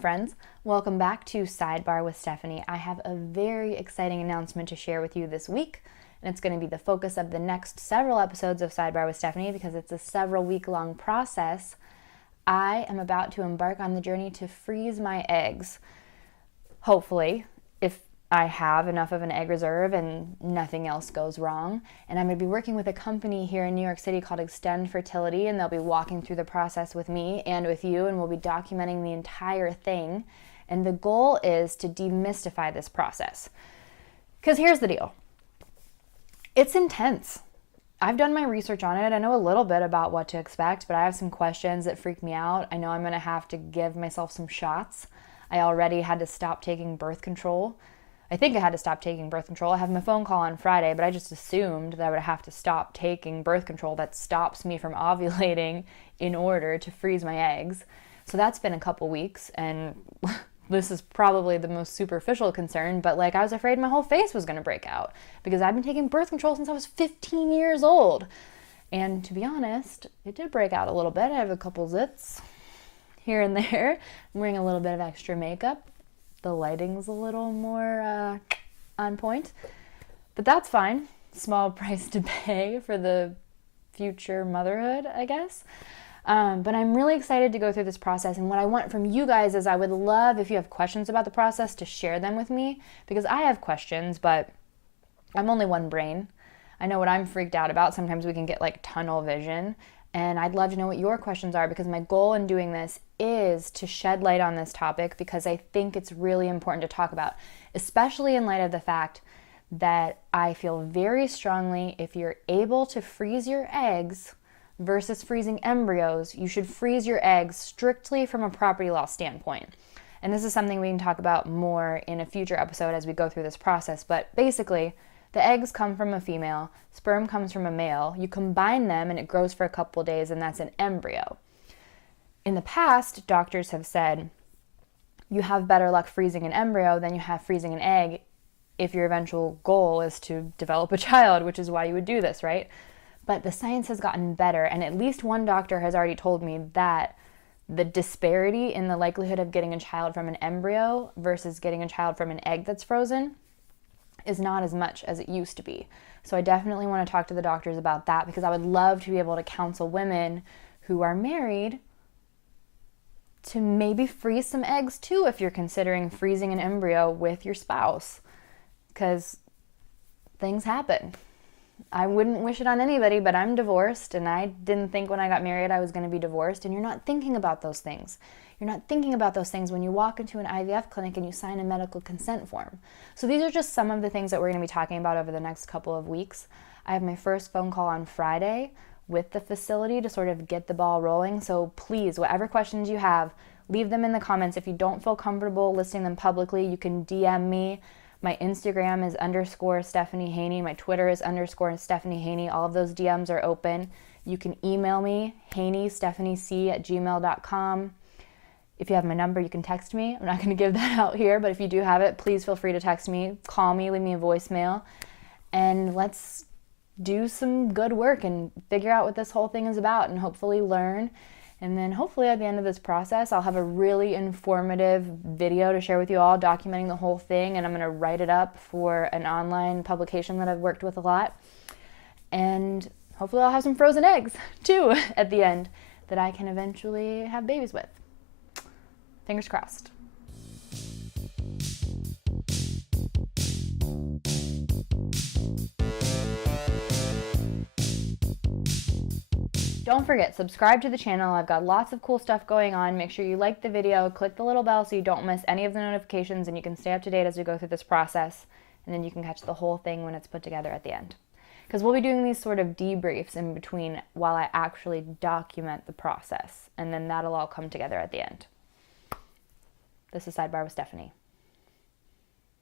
friends. Welcome back to Sidebar with Stephanie. I have a very exciting announcement to share with you this week, and it's going to be the focus of the next several episodes of Sidebar with Stephanie because it's a several week-long process. I am about to embark on the journey to freeze my eggs. Hopefully, if I have enough of an egg reserve and nothing else goes wrong. And I'm going to be working with a company here in New York City called Extend Fertility, and they'll be walking through the process with me and with you, and we'll be documenting the entire thing. And the goal is to demystify this process. Because here's the deal. It's intense. I've done my research on it. I know a little bit about what to expect, but I have some questions that freak me out. I know I'm going to have to give myself some shots. I already had to stop taking birth control. I think I had to stop taking birth control. I have my phone call on Friday, but I just assumed that I would have to stop taking birth control that stops me from ovulating in order to freeze my eggs. So that's been a couple weeks, and this is probably the most superficial concern, but I was afraid my whole face was going to break out because I've been taking birth control since I was 15 years old. And to be honest, it did break out a little bit. I have a couple zits here and there. I'm wearing a little bit of extra makeup. The lighting's a little more on point, but that's fine. Small price to pay for the future motherhood, I guess. But I'm really excited to go through this process, and what I want from you guys is I would love if you have questions about the process to share them with me, because I have questions, but I'm only one brain. I know what I'm freaked out about. Sometimes we can get tunnel vision, and I'd love to know what your questions are, because my goal in doing this is to shed light on this topic because I think it's really important to talk about, especially in light of the fact that I feel very strongly if you're able to freeze your eggs versus freezing embryos, you should freeze your eggs strictly from a property law standpoint. And this is something we can talk about more in a future episode as we go through this process, but basically, the eggs come from a female, sperm comes from a male, you combine them and it grows for a couple days and that's an embryo. In the past, doctors have said you have better luck freezing an embryo than you have freezing an egg if your eventual goal is to develop a child, which is why you would do this, right? But the science has gotten better, and at least one doctor has already told me that the disparity in the likelihood of getting a child from an embryo versus getting a child from an egg that's frozen is not as much as it used to be. So I definitely want to talk to the doctors about that because I would love to be able to counsel women who are married to maybe freeze some eggs too if you're considering freezing an embryo with your spouse, because things happen. I wouldn't wish it on anybody, but I'm divorced, and I didn't think when I got married I was going to be divorced, and you're not thinking about those things. You're not thinking about those things when you walk into an IVF clinic and you sign a medical consent form. So these are just some of the things that we're going to be talking about over the next couple of weeks. I have my first phone call on Friday with the facility to sort of get the ball rolling. So please, whatever questions you have, leave them in the comments. If you don't feel comfortable listing them publicly, you can DM me. My Instagram is _Stephanie Haney. My Twitter is _Stephanie Haney. All of those DMs are open. You can email me, haneystephaniec@gmail.com. If you have my number, you can text me. I'm not going to give that out here, but if you do have it, please feel free to text me, call me, leave me a voicemail, and let's do some good work and figure out what this whole thing is about and hopefully learn. And then hopefully at the end of this process, I'll have a really informative video to share with you all documenting the whole thing, and I'm going to write it up for an online publication that I've worked with a lot. And hopefully I'll have some frozen eggs too at the end that I can eventually have babies with. Fingers crossed. Don't forget, subscribe to the channel. I've got lots of cool stuff going on. Make sure you like the video, click the little bell so you don't miss any of the notifications, and you can stay up to date as we go through this process, and then you can catch the whole thing when it's put together at the end. Because we'll be doing these sort of debriefs in between while I actually document the process, and then that'll all come together at the end. This is Sidebar with Stephanie.